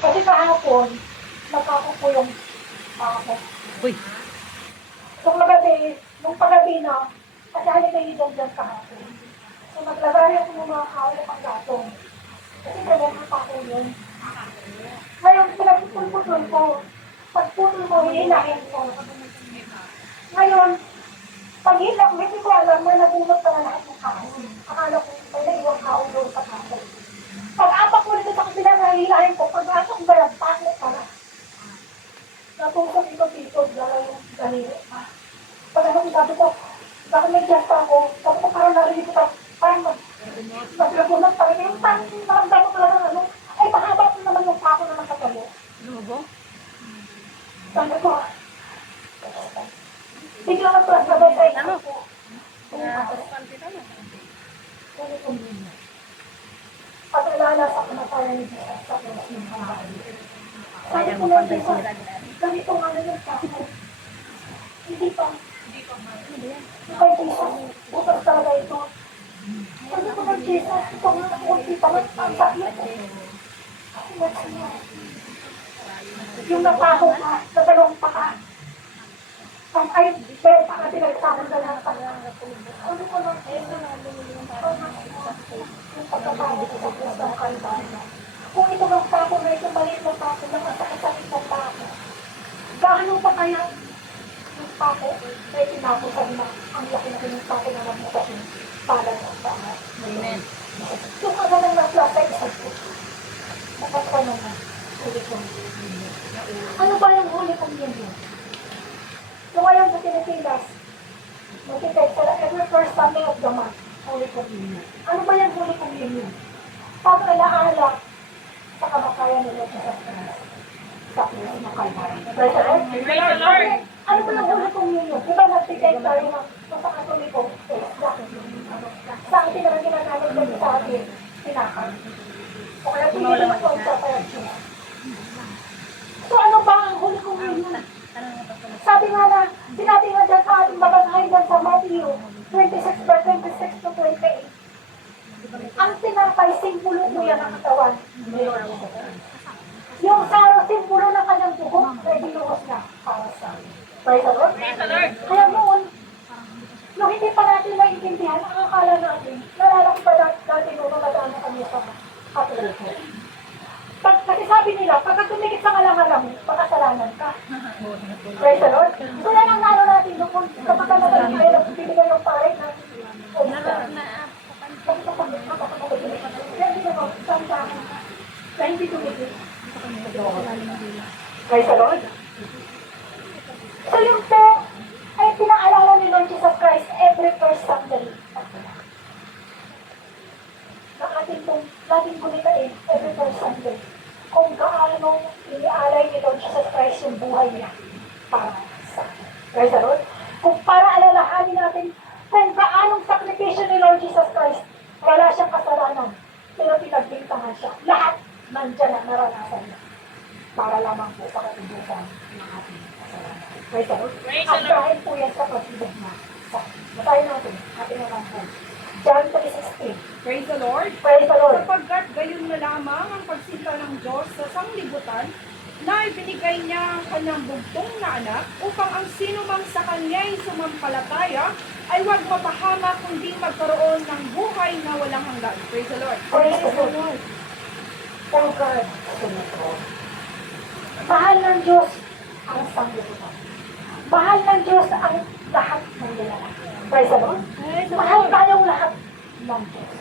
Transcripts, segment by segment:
Kasi kahapon, nagkakupo yung ako. Uy, Nung pagabi na, kasi haliday dyan kahapon. So naglagay ako ng mga kawala pang gatong. Kasi kailangan pa ako yun. Ngayon, pinagpupulputol ko. Pagputol ko, hihinahin ko. Ngayon, pag-hilak, hindi ko alam na nabunot pa na lahat ng kahoy. Akala ko may naiwang kahoy doon sa kahoy. Pag-apak ko nito sa kabila na hihilahin ko, pag-apak ko ba pakit pala. Natungkot ito dito, dala yung ganito. Pag ano, sabi ko, bakit may dyan pa ako? Sabi ko, parang narinig ko parang maglagunan pa rin. Yung parang naramdaman ko lang ano, ay mahaba ko naman yung pako na nakatalo. lubo? Sabi ko, bigla na pala sabay sa ito ko. Nakaturukan kita na. Pag-alala sa kamatayan ni Jesus sa Pilipinas. Sabi Kaya ko mo lang, pantay Jesus, sila. ganito nga na yung pako. Hindi pa. Kay Jesus, bukas talaga ito. Sabi ko lang, Jesus, ito nga, kunti pa lang, ang sakit. Yung napako ka, sa dalawang paka. Ay, dahil paka pinagtakon na lang pa. Ano ko lang, yung pagkakali ko sa puso ng kalbana. Kung ito ng pako na ito, maliit na pako na masakit-sakit ng pako. Gaano pa kaya yung pako na itinako sa na ang laki na yung pako na nabukas yung pala ng pako. Amen. Yung ano nang naplasa isang ko. Nakasama na. Huli ko. Ano ba yung huli kong yun? Yung ngayon sa Pilipinas, mag-text sila every first Sunday of the month. Huli kong yun. Ano ba yung huli kong yun? Pag alaala sa kamakayan nila sa sa puso ng kalbaran. Praise the Lord. Praise the Lord. Ano ba yung huli kong yun? Diba nag-text tayo na sa Katoliko, sa atin naman ginagamit ko sa atin, tinakal. O kaya tingin mo ko sa payag. So ano ba ang huli kong yun? Sabi nga na, sinabi nga dyan sa ating babasahin dyan sa Matthew 26 verse 26 to 28. Ang tinapay, simbolo mo yan ang katawan. Yung saro, simbolo ng kanyang dugo, ay binuhos na para sa amin. Praise the Lord. Kaya noon, nung hindi pa natin naiintindihan, ang akala natin, nalala ko pa dati noon, nadaan na kami sa Katoliko. Kasi sabi nila, pagka tumikit sa ngalang-alam, pakasalanan ka. Praise the Lord. So yan ang nalo natin doon, kapag ka nagaling tayo, bibigyan ng paret natin. Kaya hindi tumikit. Praise the Lord. So yung po, ay pinaalala ni Lord Jesus Christ every first Sunday. Na ating pong laging kulitain every first Sunday. Kung gaano inialay ni Lord Jesus Christ yung buhay niya para sa atin. Praise the Lord. Kung para alalahanin natin kung gaanong sakripisyo ni Lord Jesus Christ, wala siyang kasalanan, pero pinagbintangan siya. Lahat nandyan na naranasan niya. Para lamang po sa katibukan ng ating kasalanan. Praise the Lord. At dahil po yan sa pag-ibig na sa atin. Matayin natin, ating naman po. John 3:16. Praise the Lord. Praise the Lord. Sapagkat gayon na lamang ang pagsinta ng Diyos sa sanglibutan na ibinigay niya ang kanyang bugtong na anak upang ang sino mang sa kanya'y sumampalataya ay huwag mapahama kundi magkaroon ng buhay na walang hanggan. Praise the Lord. Praise the Lord. Thank God. Mahal ng Diyos ang sanglibutan. Mahal ng Diyos ang lahat ng lalaki. Praise the Lord. Mahal tayong lahat ng Diyos.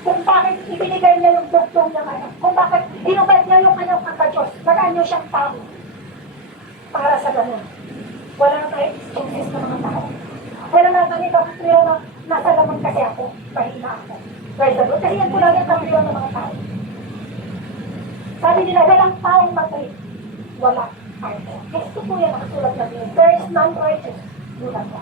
Kung bakit ibinigay niya yung bugtong niya kaya, kung bakit inubad niya yung kanyang pagka-Diyos, nagaan niyo siyang tao para sa ganun. Wala na tayong excuses ng mga tao. Wala na tayo kapitriyo na nasa laman kasi ako, pahina ako. Praise the Lord. Kasi yan po lang yung kapitriyo ng mga tao. Sabi nila, walang taong matay. Wala. Gusto po yan nakasulat na niya. There is none righteous. Wala po.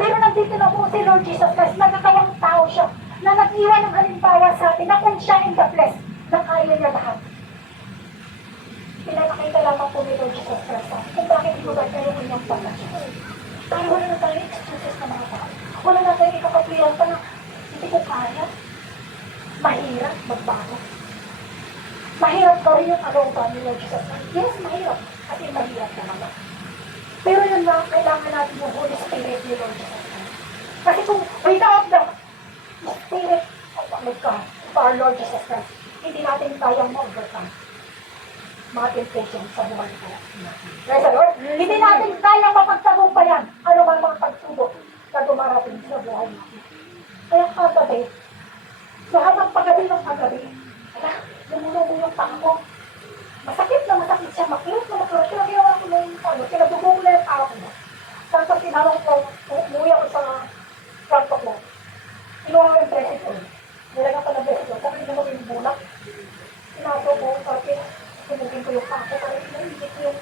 Pero nandito na po si Lord Jesus Christ, nagkakayang tao siya, na nag-iwan ng halimbawa sa atin, na kung siya in the flesh, na kaya niya lahat. Pinapakita lamang po ni Lord Jesus Christ kung bakit ibubad kayo ng inyong pagkakasya. Pero wala na tayong excuses na mga tao. Wala na tayong ikakapiyan pa na hindi ko kaya. Mahirap magbago. Mahirap ka rin yung ano ba ni Lord Jesus Christ. Yes, mahirap. Kasi mahirap naman. Pero yun na, kailangan natin yung Holy Spirit ni Lord Jesus Christ. Kasi kung without the Spirit of God, of our Lord Jesus Christ, hindi natin kayang ma-overcome mga temptation sa buhay ko. Praise the Lord. Hindi natin kayang mapagtagumpayan ano man mga pagsubok na dumarating sa buhay natin. Kaya kagabi, so habang paggabi ng paggabi, lumulubo yung paa ko. Masakit siya, makirot na makirot. Kinagawa ko ng ano, kinabubong na yung paa ko. Tapos tinawag ko, umuwi ako sa kwarto ko. Kinuha ko yung blessed oil. Nilagyan ko ng blessed oil. Sabi mo yung bulak. Tinaso ko, sabi, tumugin ko yung paa ko. Parang inainit ko yung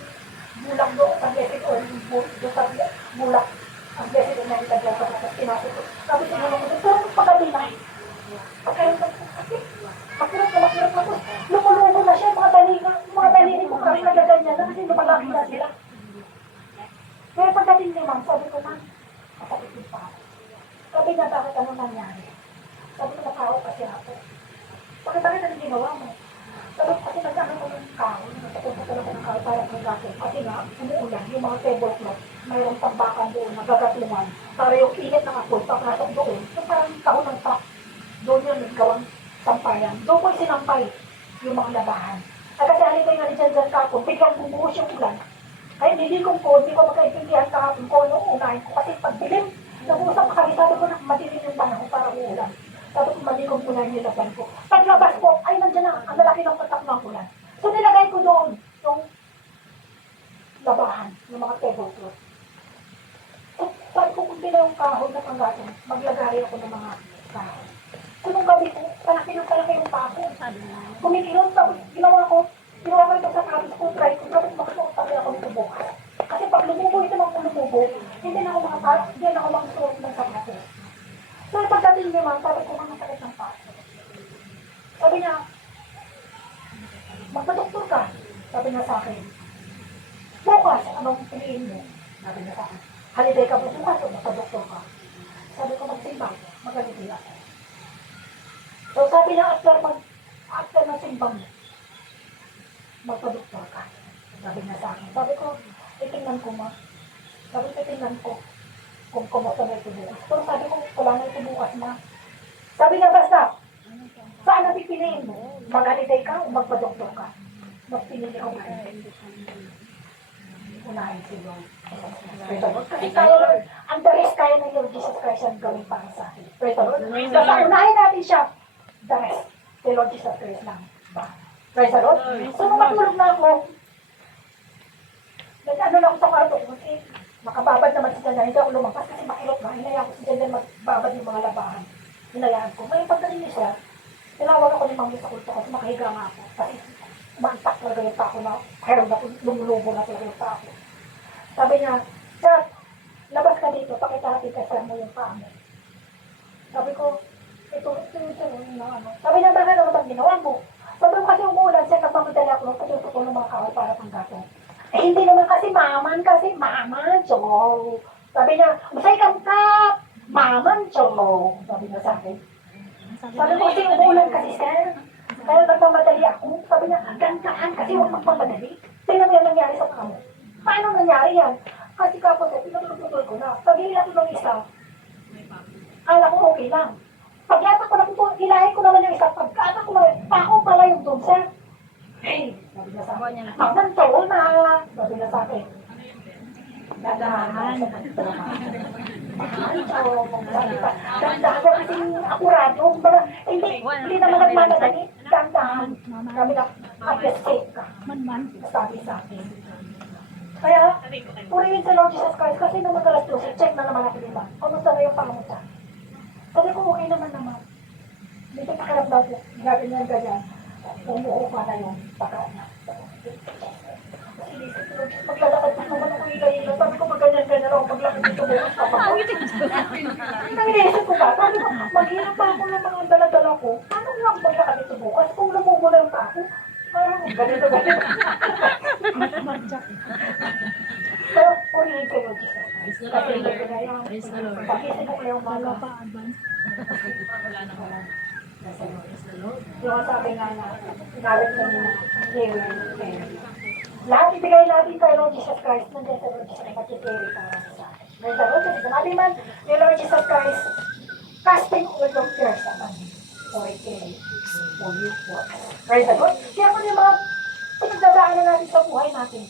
bulak doon sa blessed oil. Doon sa bulak. Ang blessed oil na itagyan ko. Tapos tinaso ko. Sabi tinawag ko, pero pagkabi na. Pagkaroon ko, sakit. Makirot na ako. Lumulubo na siya, mga daliri ko kasi nagaganyan na kasi lumalaki na sila. Kaya pagdating ni ma'am, sabi ko, ma'am, masakit yung paa. Sabi niya, bakit ano nangyari? Sabi ko, nakao kasi ako. Bakit ano ginawa mo? Sabi ko, kasi nagkano ko yung kao, nagkapunta ko ng kao para kong gato. Kasi nga, umuulan, yung mga tablecloth, mayroong tambakan doon, nagagatungan. Para yung init ng apoy, papasok doon. So parang kao ng pak. Doon yun, nagkawang sampayan. Doon ko sinampay yung mga labahan. At kasi halika nga ni Jan kahapon, biglang bumuhos yung ulan. Ay, hindi ko magkaintindihan kahapon ko ano unahin ko. Kasi pagdilim, nag-uusap kami, sabi ko na madilim yung panahon para uulan. Sabi ko, malikong unahin yung laban ko. Paglabas ko, ay nandiyan na, ang lalaki ng patak ng ulan. So nilagay ko doon, yung labahan, yung mga tablecloth. So, sabi ko, kung yung kahoy na panggatong, maglagay ako ng mga kahoy. So, nung gabi ko, palaki yung pako. Kumikilot, tapos ginawa ko ito sa kapis ko, try ko, tapos makasuot ako nito bukas. Kasi pag lumubo ito ng lumubo, hindi na ako magsuot ng sapatos. So, pagdating niya ma'am, sabi ko, masakit ng pako. Sabi niya, magpa-doktor ka. Sabi niya sa akin, bukas, anong piliin mo? Sabi niya sa akin, holiday ka ba bukas o magpa-doktor ka? Sabi ko, magsimbang, mag-holiday ako. So sabi niya, after ng simbang, magpa-doktor ka. Sabi niya sa akin. Sabi ko, titingnan ko ma. Sabi ko, titingnan ko kung kumusta na ito bukas. Pero sabi ko, wala na ito bukas ma. Sabi niya, basta, saan na pipiliin mo? Mag-holiday ka o magpa-doktor ka? Mas pinili ko ka. Unahin si Lord. Kasi kaya, ang daris kaya ng Lord Jesus Christ ang gawin para sa akin. Praise the Lord. Basta unahin natin siya. The rest, the Lord Jesus Christ lang. Praise the Lord. So, nung matulog na ako, nag-ano na ako sa kwarto ko, kasi makababad naman si Janjan, hindi ako lumampas kasi makilot na, hinayaan ko si Janjan magbabad yung mga labahan. Hinayaan ko. Ngayon pagdating niya siya, tinawag ako ni Mami sa kulto kasi makahiga nga ako. Kasi mantak talaga yung tako na, kaya na lumulubo na talaga yung tako. Sabi niya, Chat, labas ka dito, pakita natin kasi mo yung paa mo. Sabi ko, ito, ano. Sabi niya, bakit ano bang ginawa mo? Sabi ko kasi umuulan siya, nagmamadali ako, patutupo ng mga kawal para pang gato. Eh, hindi naman kasi maman, chong. Sabi niya, masay kang kap, maman, chong. Sabi niya sa akin. Sabi ko kasi umuulan kasi, sir. Kaya nagmamadali ako. Sabi niya, gantaan kasi huwag magmamadali. Tingnan mo yung nangyari sa kamo. Paano nangyari yan? Kasi kapos, pinatututol ko na. Pag-iilan ko ng isa, alam ko okay lang. Pag-yata ko lang po, ilahin ko naman yung isa. Pagkata ko lang, ako pala yung doon, sir. Hey, sabi niya sa akin. Magdanto na. Sabi niya sa akin. Dandahan. Dandahan ko kasi akurado. Hindi naman nagmamadali. Dandahan. Kami na, mag-escape ka. Sabi sa akin. Kaya, purihin sa Lord Jesus Christ kasi nung mag-alas 12, check na naman natin iba. Kumusta na yung pangunta? Sabi ko, okay naman naman. Dito pakarap daw po, ganyan. Umuho pa na yung pagkaan na. Maglalakad pa naman ako hila-hila. Sabi ko, magganyan-ganyan ako. Paglakad dito bukas, papakot. Nanginisip ko ba? Sabi ko, maghirap pa ako ng mga dala-dala ko. Paano nga ako maglakad dito bukas? Kung lumubo na yung pako, parang ganito. Pero, purihin ko yung Jesus. Kasi hindi ko na yung pakisip ko yung mga Yung sabi nga na, galit ko na lahat ibigay natin kay Lord Jesus Christ, nandiyan sa Lord Jesus Christ, pag-carry para sa atin. Praise the Lord, kasi sinabi man ni Lord Jesus Christ, casting all your cares upon Him, for I carry for you works. Praise the Lord. Kaya kung yung mga pinagdadaanan natin sa buhay natin,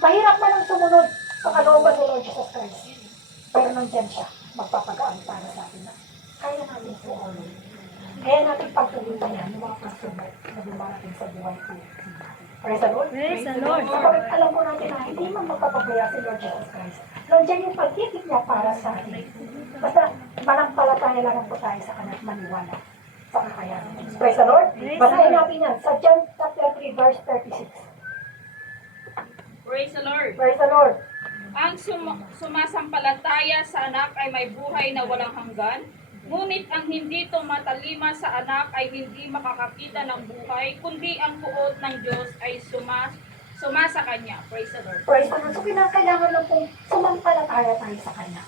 mahirap man ang sumunod sa kalooban ni Lord Jesus Christ, pero nandiyan siya, magpapagaan para sa atin na kaya natin sumunod. Kaya natin pagtuloy yan, yung mga pagsunod na dumarating sa buhay ko. Praise the Lord. Praise the Lord. Kapag alam ko natin na hindi man magpapabaya si Lord Jesus Christ, nandiyan yung pag-ibig niya para sa atin. Basta manampalataya lang po tayo sa kanya at maniwala sa kakayanan. Praise the Lord. Basahin natin yan sa John chapter 3 verse 36. Praise the Lord. Praise the Lord. Ang sumasampalataya sa anak ay may buhay na walang hanggan. Ngunit ang hindi tumatalima sa anak ay hindi makakakita ng buhay, kundi ang puot ng Diyos ay sumasa kanya. Praise the Lord. Praise the Lord. So kinakailangan lang pong sumampalataya tayo sa kanya.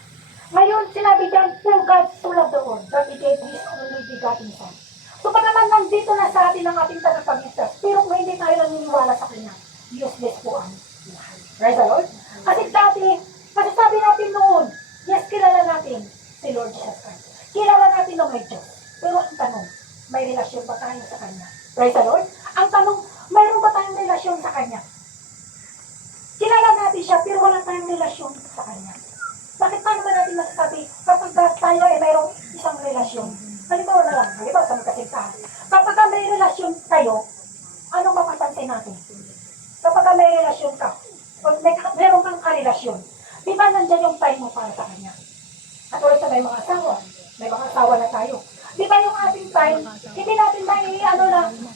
Ngayon, sinabi diyan, for God so loved the world that He gave His only begotten Son. So pa naman nandito na sa atin ang ating tagapagligtas, pero kung hindi tayo naniniwala sa kanya, useless po ang buhay. Praise the Lord. Kasi dati, masasabi natin noon, yes, kilala natin si Lord Jesus Christ. Kilala natin na may Diyos. Pero ang tanong, may relasyon ba tayo sa Kanya? Praise the Lord. Ang tanong, mayroon ba tayong relasyon sa Kanya? Kilala natin siya, pero wala tayong relasyon sa Kanya. Bakit paano ba natin masasabi kapag tayo ay mayroong isang relasyon? Halimbawa na lang, halimbawa sa magkasintahan. Kapag may relasyon kayo, anong mapapansin natin? Kapag may relasyon ka, o meron kang karelasyon, di ba nandyan yung time mo para sa Kanya? At ulit sa may mga asawa na tayo. Di ba yung ating time, hindi natin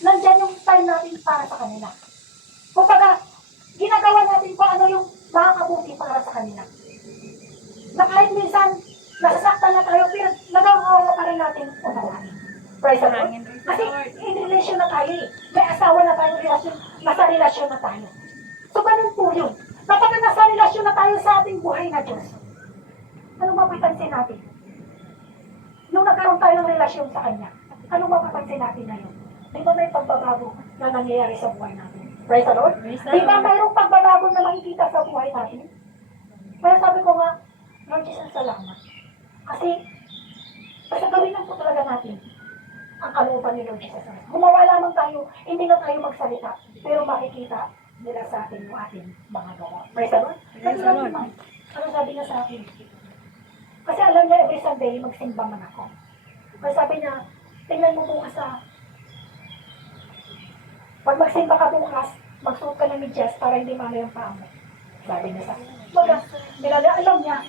nandyan yung time natin para sa kanila. Kumbaga, ginagawa natin kung ano yung makakabuti para sa kanila. Na kahit minsan, nasasaktan na tayo, pero nagagawa pa rin natin unawain. Praise the Lord. Kasi in relasyon na tayo eh. May asawa na tayo, nasa relasyon na tayo. So, ganun po yun. Kapag nasa relasyon na tayo sa ating buhay na Diyos, anong mapapansin natin? Nung nagkaroon tayo ng relasyon sa Kanya, anong mapapansin natin ngayon? Di ba may pagbabago na nangyayari sa buhay natin? Praise the Lord. Di ba mayroong pagbabago na makikita sa buhay natin? Kaya sabi ko nga, Lord Jesus, salamat. Kasi, basta gawin lang po talaga natin ang kalooban ni Lord Jesus. Gumawa lamang tayo, hindi na tayo magsalita, pero makikita nila sa atin yung ating mga gawa. Praise the Lord. Kasi Lord, ano sabi niya sa akin? Kasi alam niya, every Sunday, magsimba man ako. Kasi sabi niya, tingnan mo bukas pag magsimba ka bukas, magsuot ka ng medyas para hindi malo yung paa mo. Sabi niya sa akin. Baga, alam niya,